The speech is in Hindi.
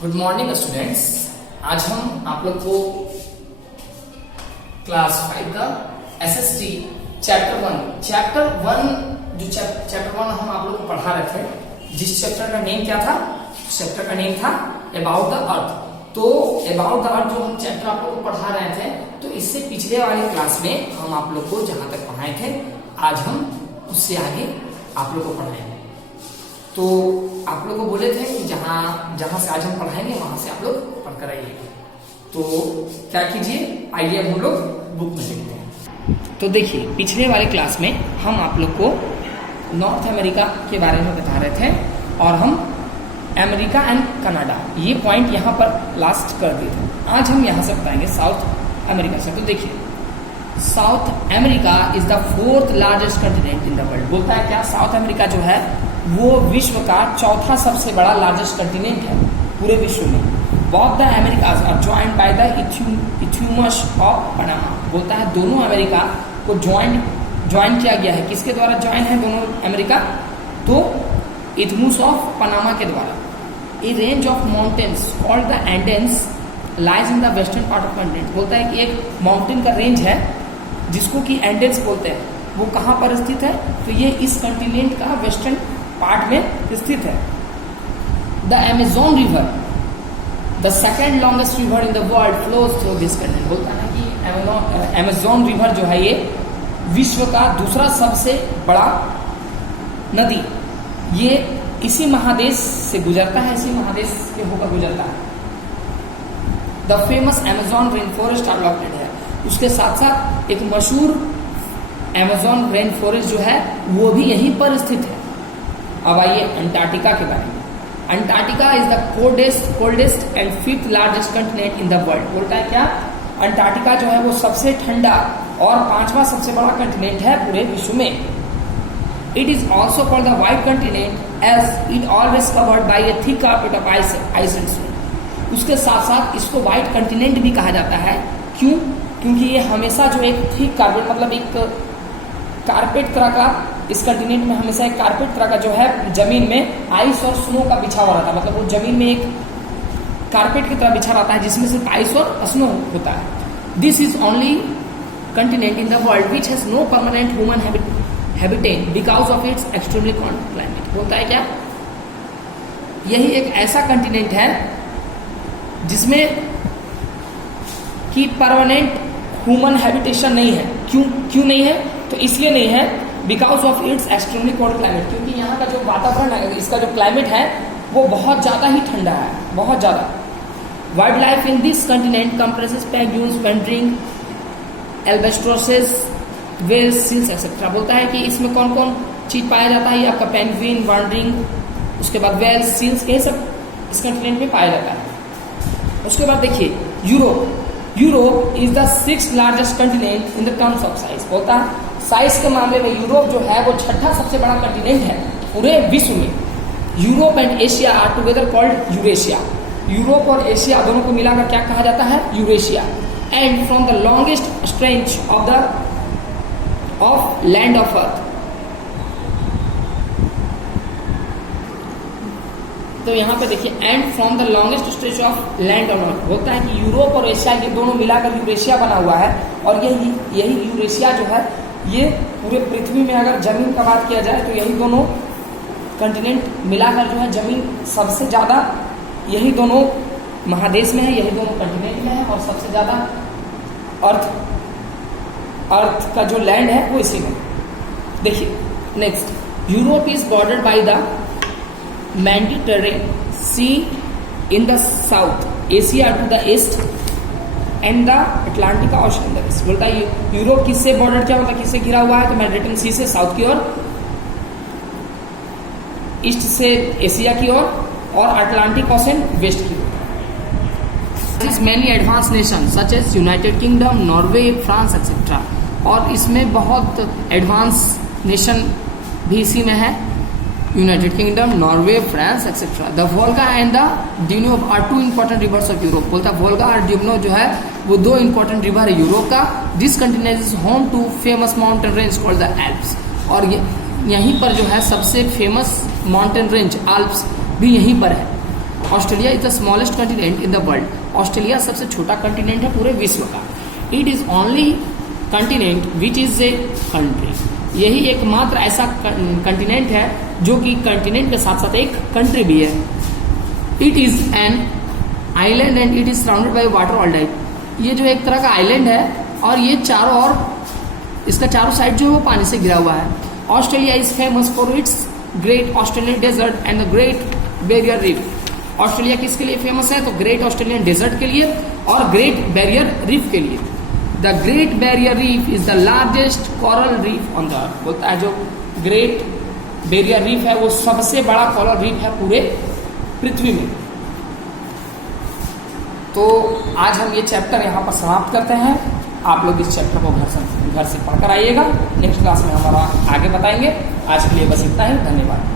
Good morning students. आज हम आप लोग को क्लास 5 का एसएसटी चैप्टर 1 हम आप लोग को पढ़ा रहे थे। जिस चैप्टर का नेम क्या था? चैप्टर का नेम था अबाउट द अर्थ। तो अबाउट द अर्थ जो हम चैप्टर आप लोग को पढ़ा रहे थे, तो इससे पिछले वाले क्लास में हम आप लोग को जहां तक पढ़ाए थे, आज हम उससे आगे आप लोग को पढ़ाएंगे। तो आप लोग को बोले थे कि जहां से आज हम पढ़ाएंगे वहां से आप लोग पढ़कर आइएगा। तो क्या कीजिए, आइए हम लोग बुक में देखते हैं। तो देखिए, पिछले वाले क्लास में हम आप लोग को नॉर्थ अमेरिका के बारे में बता रहे थे और हम अमेरिका एंड कनाडा ये पॉइंट यहाँ पर लास्ट कर दिए थे। आज हम यहाँ से बताएंगे साउथ अमेरिका से। तो देखिए, south America is the 4th largest continent in the world. बोलता है क्या? साउथ अमेरिका जो है वो विश्व का चौथा सबसे बड़ा लार्जेस्ट कंटिनेंट है पूरे विश्व में। Both the Americas are joined by the isthmus of Panama. बोलता है दोनों अमेरिका को ज्वाइन किया गया है। किसके द्वारा ज्वाइन है दोनों अमेरिका? तो इथ्यूमस ऑफ पनामा के द्वारा। A range of mountains called the Andes lies in the western part of continent. बोलता है कि एक माउंटेन का रेंज है जिसको कि एंडेंस बोलते हैं, वो कहाँ पर स्थित है? तो ये इस कंटिनेंट का वेस्टर्न पार्ट में स्थित है। The Amazon river, the second longest river in the world, flows through this continent. बोलता है कि अमेजोन रिवर जो है ये विश्व का दूसरा सबसे बड़ा नदी, ये इसी महादेश से गुजरता है, इसी महादेश के होकर गुजरता है। The famous Amazon rain forest are located है। उसके साथ साथ एक मशहूर अमेजोन रेन फॉरेस्ट जो है वो भी यहीं पर स्थित है। अब आइए अंटार्कटिका के बारे में। Antarctica is the coldest and 5th largest continent in the world. बोलता है क्या? अंटार्कटिका जो है वो सबसे ठंडा और 5वां सबसे बड़ा कंटिनेंट है पूरे विश्व में। It is also called the white continent as it always covered by a thick carpet of ice and snow. उसके साथ साथ इसको व्हाइट कंटिनेंट भी कहा जाता है। क्यों? क्योंकि ये हमेशा जो एक थिक कार्पेट, मतलब एक कारपेट तरह का, इस कंटिनेंट में हमेशा एक कारपेट तरह का जो है जमीन में आइस और स्नो का बिछा हुआ रहता है। मतलब वो जमीन में एक कारपेट की तरह बिछा रहता है जिसमें सिर्फ आइस और स्नो होता है। This is only continent in the world which has no permanent human habitat because of its extremely cold climate. बोलता है क्या? यही एक ऐसा कंटिनेंट है जिसमें कि परमानेंट ह्यूमन हैबिटेशन नहीं है। क्यों नहीं है? तो इसलिए नहीं है because of its extremely cold climate. क्योंकि यहाँ का जो वातावरण है, इसका जो क्लाइमेट है वो बहुत ज्यादा ही ठंडा है, बहुत ज्यादा। Wildlife in this continent comprises penguins, pendring, albatrosses, whales, seals etcetera. बोलता है कि इसमें कौन कौन चीज पाया जाता है? ये आपका पेंगुइन, वांडरिंग, उसके बाद वेल्स, सील्स, ये सब इस कंटिनेंट में पाया जाता है। उसके बाद देखिए Europe is the 6th largest continent in the terms of size. बोलता है साइज के मामले में यूरोप जो है वो 6ठा सबसे बड़ा कंटिनेंट है पूरे विश्व में। Europe and Asia are together called Eurasia. Europe और एशिया दोनों को मिलाकर क्या कहा जाता है? Eurasia. And from the longest stretch of land of earth. तो यहाँ पे देखिए, and from the longest stretch of land on earth. बोलता है कि यूरोप और एशिया ये दोनों मिलाकर यूरेशिया बना हुआ है। और यही यूरेशिया जो है ये पूरे पृथ्वी में अगर जमीन का बात किया जाए तो यही दोनों कंटिनेंट मिलाकर जो है जमीन सबसे ज्यादा यही दोनों महादेश में है, यही दोनों कंटिनेंट में है। और सबसे ज्यादा अर्थ का जो लैंड है वो इसी में। देखिए next, Europe is bordered by the Mediterranean Sea in the south, Asia to the east and the Atlantic Ocean in the west. बोलता है यूरोप किससे बॉर्डर क्या होता है, किससे घिरा हुआ है? तो मेडिटेरेनियन सी से साउथ की ओर, ईस्ट से एशिया की ओर, और अटलांटिक ओशन वेस्ट की ओर। This many advance nation such as United Kingdom, Norway, France etcetera. और इसमें बहुत एडवांस नेशन भी इसी में है, United Kingdom, Norway, France etcetera. The Volga and the Danube are 2 important rivers of Europe. बोलता है वोल्गा और ड्यूनो जो है वो 2 इंपॉर्टेंट रिवर है यूरोप का। This continent is home to famous mountain range called the Alps. और यहीं पर जो है सबसे फेमस माउंटेन रेंज आल्प्स भी यहीं पर है। Australia is the smallest continent in the world. Australia सबसे छोटा कंटिनेंट है पूरे विश्व का। It is only continent which is a country. यही एकमात्र ऐसा कंटिनेंट है जो कि कंटिनेंट के साथ साथ एक कंट्री भी है। It is an island and it is surrounded by water all time. ये जो एक तरह का आइलैंड है और ये चारों ओर इसका चारों साइड जो है वो पानी से घिरा हुआ है। Australia is famous for its great Australian desert and the Great Barrier Reef. Australia किसके लिए फेमस है? तो ग्रेट ऑस्ट्रेलियन डेजर्ट के लिए और ग्रेट बैरियर रीफ के लिए। The Great Barrier reef is the largest coral reef on the earth. बोलता है जो ग्रेट बैरियर रीफ है वो सबसे बड़ा कोरल रीफ है पूरे पृथ्वी में। तो आज हम ये चैप्टर यहाँ पर समाप्त करते हैं। आप लोग इस चैप्टर को घर से पढ़कर आइएगा। नेक्स्ट क्लास में हमारा आगे बताएंगे। आज के लिए बस इतना ही। धन्यवाद।